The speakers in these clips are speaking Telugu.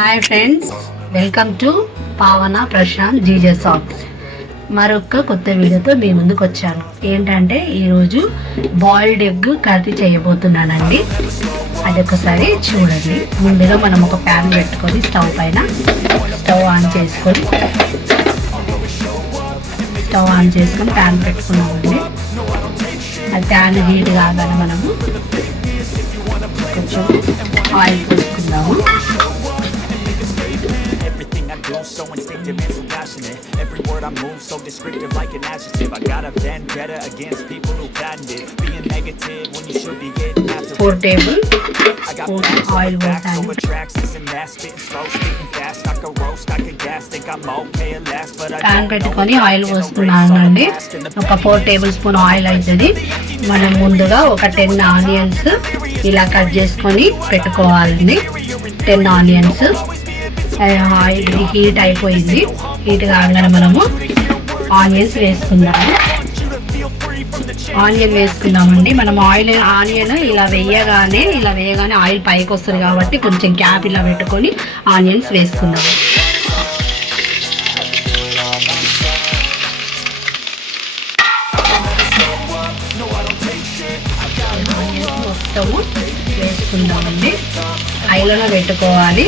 హాయ్ ఫ్రెండ్స్, వెల్కమ్ టు పావన ప్రశాంత్ జీజస్ సాంగ్స్. మరొక కొత్త వీడియోతో మీ ముందుకు వచ్చాను. ఏంటంటే ఈరోజు బాయిల్డ్ ఎగ్ కర్రీ చేయబోతున్నానండి. అదొకసారి చూడండి. ముందుగా మనం ఒక ప్యాన్ పెట్టుకొని స్టవ్ పైన స్టవ్ ఆన్ చేసుకొని ప్యాన్ పెట్టుకున్నామండి. అది ప్యాన్ హీట్ కాగానే మనము కొంచెం oil పోసుకుందాము. So instinctive and so passionate. Every word I move so descriptive like an adjective. I got a vendetta against people who patented being negative when you should be getting after 4 tablespoon oil over tracks isn't that spitting slow spitting fast I could roast I could gas think I'm okay at last but I pan పెట్టుకొని ఆయిల్ పోసుకున్నానండి. ఒక 4 tablespoon ఆయిల్ అవుతుంది. మనం ముందుగా ఒక 10 ఆనియన్స్ ఇలా కట్ చేసుకొని పెట్టుకోవాలండి. 10 ఆనియన్స్. ఆయిల్ హీట్ అయిపోయింది. హీట్ కాగానే మనము ఆనియన్స్ వేసుకున్నామండి. మనం ఆనియన్ ఇలా వేయగానే ఆయిల్ పైకి వస్తుంది కాబట్టి కొంచెం గ్యాప్ ఇలా పెట్టుకొని ఆనియన్స్ వేసుకున్నాము. మొత్తము వేసుకుందామండి. హైలోనే పెట్టుకోవాలి.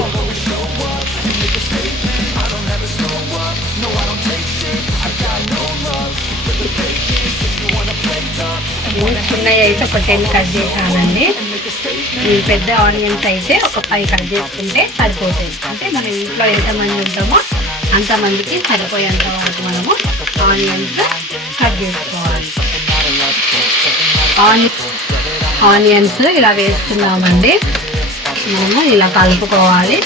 చిన్నవి అయితే ఒక 10 కట్ చేశానండి. ఈ పెద్ద ఆనియన్స్ అయితే ఒక 5 కట్ చేసుకుంటే సరిపోతాయి. అంటే మనం ఇంట్లో ఎంతమంది ఉంటామో అంతమందికి సరిపోయేంత వరకు మనము ఆనియన్స్ కట్ చేసుకోవాలి. ఆనియన్స్ ఇలా వేసుకున్నామండి. మనము ఇలా కలుపుకోవాలి.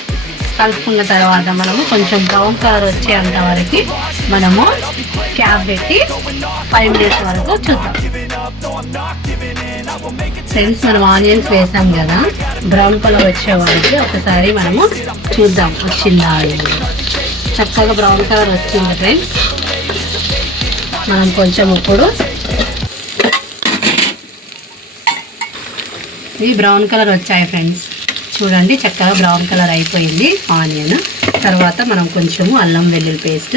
కలుపుకున్న తర్వాత మనము కొంచెం బ్రౌన్ కలర్ వచ్చేంత వరకు మనము క్యాప్ పెట్టి 5 minutes వరకు చూద్దాం. ఫ్రెండ్స్, మనం ఆనియన్స్ వేసాం కదా, బ్రౌన్ కలర్ వచ్చే వరకు ఒకసారి మనము చూద్దాం వచ్చిందా. చక్కగా బ్రౌన్ కలర్ వచ్చింది ఫ్రెండ్స్. మనం కొంచెం ఇప్పుడు ఇది బ్రౌన్ కలర్ వచ్చాయి ఫ్రెండ్స్. చూడండి, చక్కగా బ్రౌన్ కలర్ అయిపోయింది ఆనియన్. తర్వాత మనం కొంచెము అల్లం వెల్లుల్లి పేస్ట్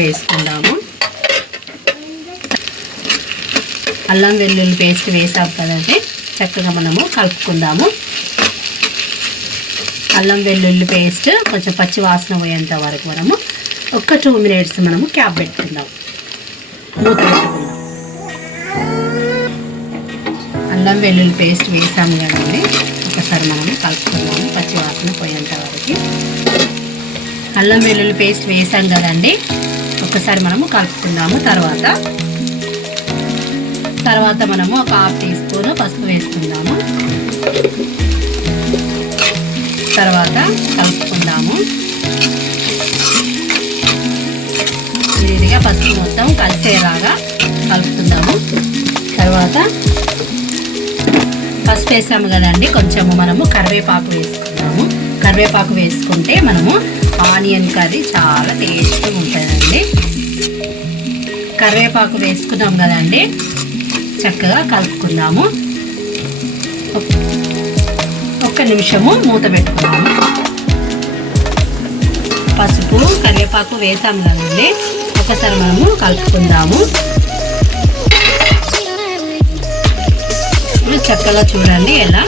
వేసుకుందాము. అల్లం వెల్లుల్లి పేస్ట్ వేసాం కదండి, చక్కగా మనము కలుపుకుందాము. అల్లం వెల్లుల్లి పేస్ట్ కొంచెం పచ్చి వాసన పోయేంత వరకు మనము ఒక 2 minutes మనము క్యాప్ పెట్టుకుందాం. మూత పెట్టుకుందాం. అల్లం వెల్లుల్లి పేస్ట్ వేసాము కదండి, ఒకసారి మనము కలుపుకుందాము పచ్చి వాసన పోయేంత వరకు. అల్లం వెల్లుల్లి పేస్ట్ వేసాం కదండి, ఒకసారి మనము కలుపుకుందాము. తర్వాత మనము ఒక 1/2 teaspoon పసుపు వేసుకుందాము. తర్వాత కలుపుకుందాము. ఇదిగా పసుపు మొత్తం కలిసేలాగా కలుపుకుందాము. తర్వాత పసుపు వేసాము కదండి, కొంచెము మనము కరివేపాకు వేసుకుందాము. కరివేపాకు వేసుకుంటే మనము ఆనియన్ కర్రీ చాలా టేస్ట్గా ఉంటుందండి. కరివేపాకు వేసుకున్నాం కదండి, చక్కగా కలుపుకుందాము. 1 నిమిషము మూత పెట్టుకుందాము. పసుపు కరివేపాకు వేసాము కదండి, ఒకసారి మనము కలుపుకుందాము. చక్కగా చూడండి ఎలా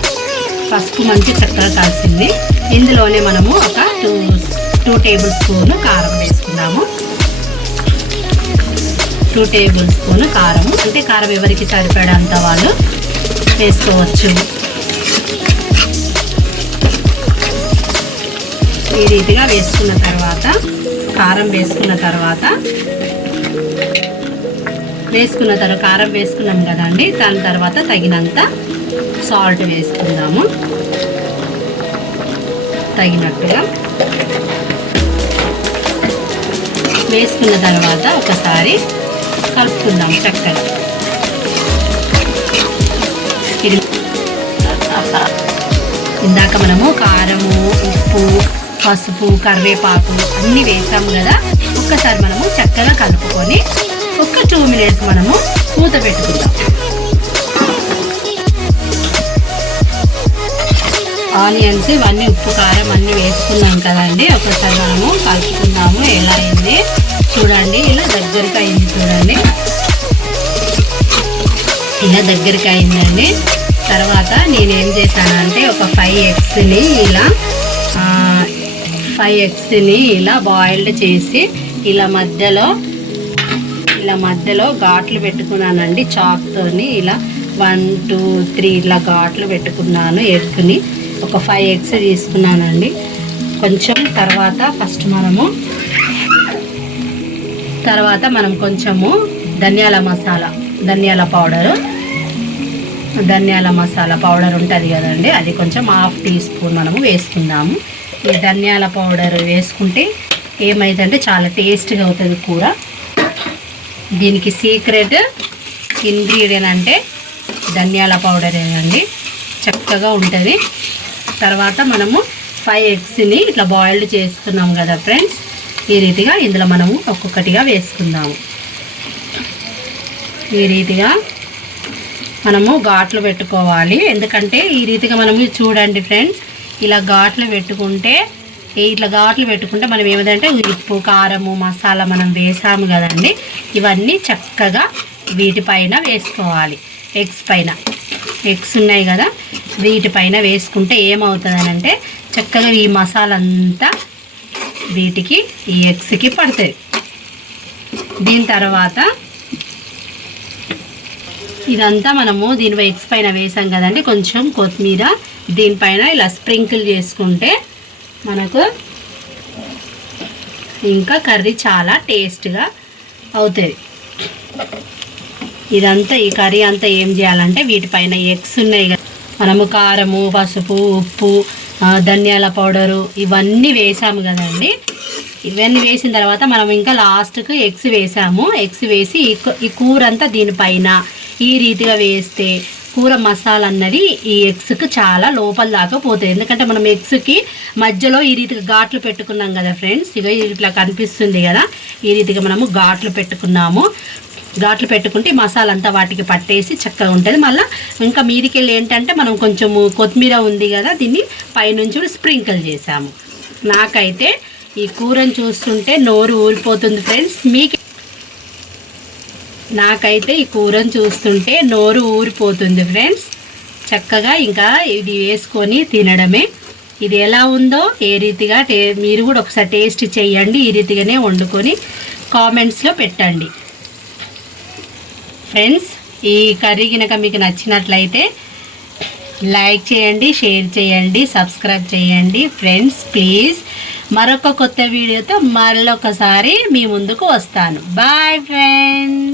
పసుపు మంచి చక్కగా కలిసింది. ఇందులోనే మనము ఒక 2 tablespoon కారం వేసుకుందాము. 2 tablespoon కారం, అంటే కారం ఎవరికి సరిపడంత వాళ్ళు వేసుకోవచ్చు. ఈ రీతిగా వేసుకున్న తర్వాత కారం కారం వేసుకున్నాం కదండి, దాని తర్వాత తగినంత సాల్ట్ వేసుకుందాము. తగినట్టుగా వేసుకున్న తర్వాత ఒకసారి కలుపుకుందాం చక్కగా. ఇందాక మనము కారము, ఉప్పు, పసుపు, కరివేపాకు అన్నీ వేసాము కదా, ఒక్కసారి మనము చక్కగా కలుపుకొని ఒక 2 minutes మనము మూత పెట్టుకుందాం. ఆనియన్స్ ఇవన్నీ ఉప్పు కారం అన్నీ వేసుకున్నాం కదండి. ఒకసారి మనము కలుపుకుందాము. ఎలా అయింది చూడండి. ఇలా దగ్గరికి అయింది చూడండి. ఇలా దగ్గరికి అయిందండి. తర్వాత నేనేం చేశానంటే ఒక 5 ఎగ్స్ని ఇలా బాయిల్డ్ చేసి ఇలా మధ్యలో ఘాట్లు పెట్టుకున్నానండి. చాక్తోని ఇలా 1 2 3 ఇలా ఘాట్లు పెట్టుకున్నాను. ఎగ్ని ఒక 5 ఎగ్స్ తీసుకున్నానండి. కొంచెం తర్వాత మనం కొంచెము ధనియాల మసాలా పౌడర్ ఉంటుంది కదండి, అది కొంచెం 1/2 టీ స్పూన్ మనము వేసుకుందాము. ఈ ధనియాల పౌడర్ వేసుకుంటే ఏమైందంటే చాలా టేస్ట్గా అవుతుంది కూర. దీనికి సీక్రెట్ ఇంగ్రీడియంట్ అంటే ధనియాల పౌడరేనండి, చక్కగా ఉంటుంది. తర్వాత మనము 5 ఎగ్స్ని ఇట్లా బాయిల్డ్ చేసుకున్నాం కదా ఫ్రెండ్స్, ఈ రీతిగా ఇందులో మనము ఒక్కొక్కటిగా వేసుకుందాము. ఈ రీతిగా మనము ఘాట్లు పెట్టుకోవాలి. ఎందుకంటే ఈ రీతిగా మనము చూడండి ఫ్రెండ్స్, ఇలా ఘాట్లు పెట్టుకుంటే మనం ఏమిటంటే ఉప్పు కారము మసాలా మనం వేసాము కదండి, ఇవన్నీ చక్కగా వీటిపైన వేసుకోవాలి. ఎగ్స్ ఉన్నాయి కదా, వీటిపైన వేసుకుంటే ఏమవుతుంది అంటే చక్కగా ఈ మసాలా అంతా వీటికి ఈ ఎగ్స్కి పడుతుంది. దీని తర్వాత ఇదంతా మనము దీనిపై ఎగ్స్ పైన వేసాం కదండి, కొంచెం కొత్తిమీర దీనిపైన ఇలా స్ప్రింకిల్ చేసుకుంటే మనకు ఇంకా కర్రీ చాలా టేస్ట్గా అవుతుంది. ఈ కర్రీ అంతా ఏం చేయాలంటే వీటిపైన ఎగ్స్ ఉన్నాయి కదా, మనము కారము పసుపు ఉప్పు ధనియాల పౌడరు ఇవన్నీ వేసాము కదండి. ఇవన్నీ వేసిన తర్వాత మనం ఇంకా లాస్ట్కు ఎగ్స్ వేసాము. ఎగ్స్ వేసి ఈ కూర అంతా దీనిపైన ఈ రీతిగా వేస్తే కూర మసాలా అన్నది ఈ ఎగ్స్కి చాలా లోపల దాకా పోతుంది. ఎందుకంటే మనం ఎగ్స్కి మధ్యలో ఈ రీతిగా ఘాట్లు పెట్టుకున్నాం కదా ఫ్రెండ్స్, ఇక ఇట్లా కనిపిస్తుంది కదా, ఈ రీతిగా మనము ఘాట్లు పెట్టుకుంటే మసాలా అంతా వాటికి పట్టేసి చక్కగా ఉంటుంది. మళ్ళీ ఇంకా మీదికి వెళ్ళి ఏంటంటే మనం కొంచెము కొత్తిమీర ఉంది కదా, దీన్ని పైనుంచి స్ప్రింకిల్ చేసాము. నాకైతే ఈ కూరను చూస్తుంటే నోరు ఊరిపోతుంది ఫ్రెండ్స్. నాకైతే ఈ కూరను చూస్తుంటే నోరు ఊరిపోతుంది ఫ్రెండ్స్. చక్కగా ఇంకా ఇది వేసుకొని తినడమే. ఇది ఎలా ఉందో ఏ రీతిగా మీరు కూడా ఒకసారి టేస్ట్ చేయండి. ఈ రీతిగానే వండుకొని కామెంట్స్లో పెట్టండి ఫ్రెండ్స్. ఈ కర్రీ కనుక మీకు నచ్చినట్లయితే లైక్ చేయండి, షేర్ చేయండి, సబ్స్క్రైబ్ చేయండి ఫ్రెండ్స్ ప్లీజ్. మరొక కొత్త వీడియోతో మరొకసారి మీ ముందుకు వస్తాను. Bye friends.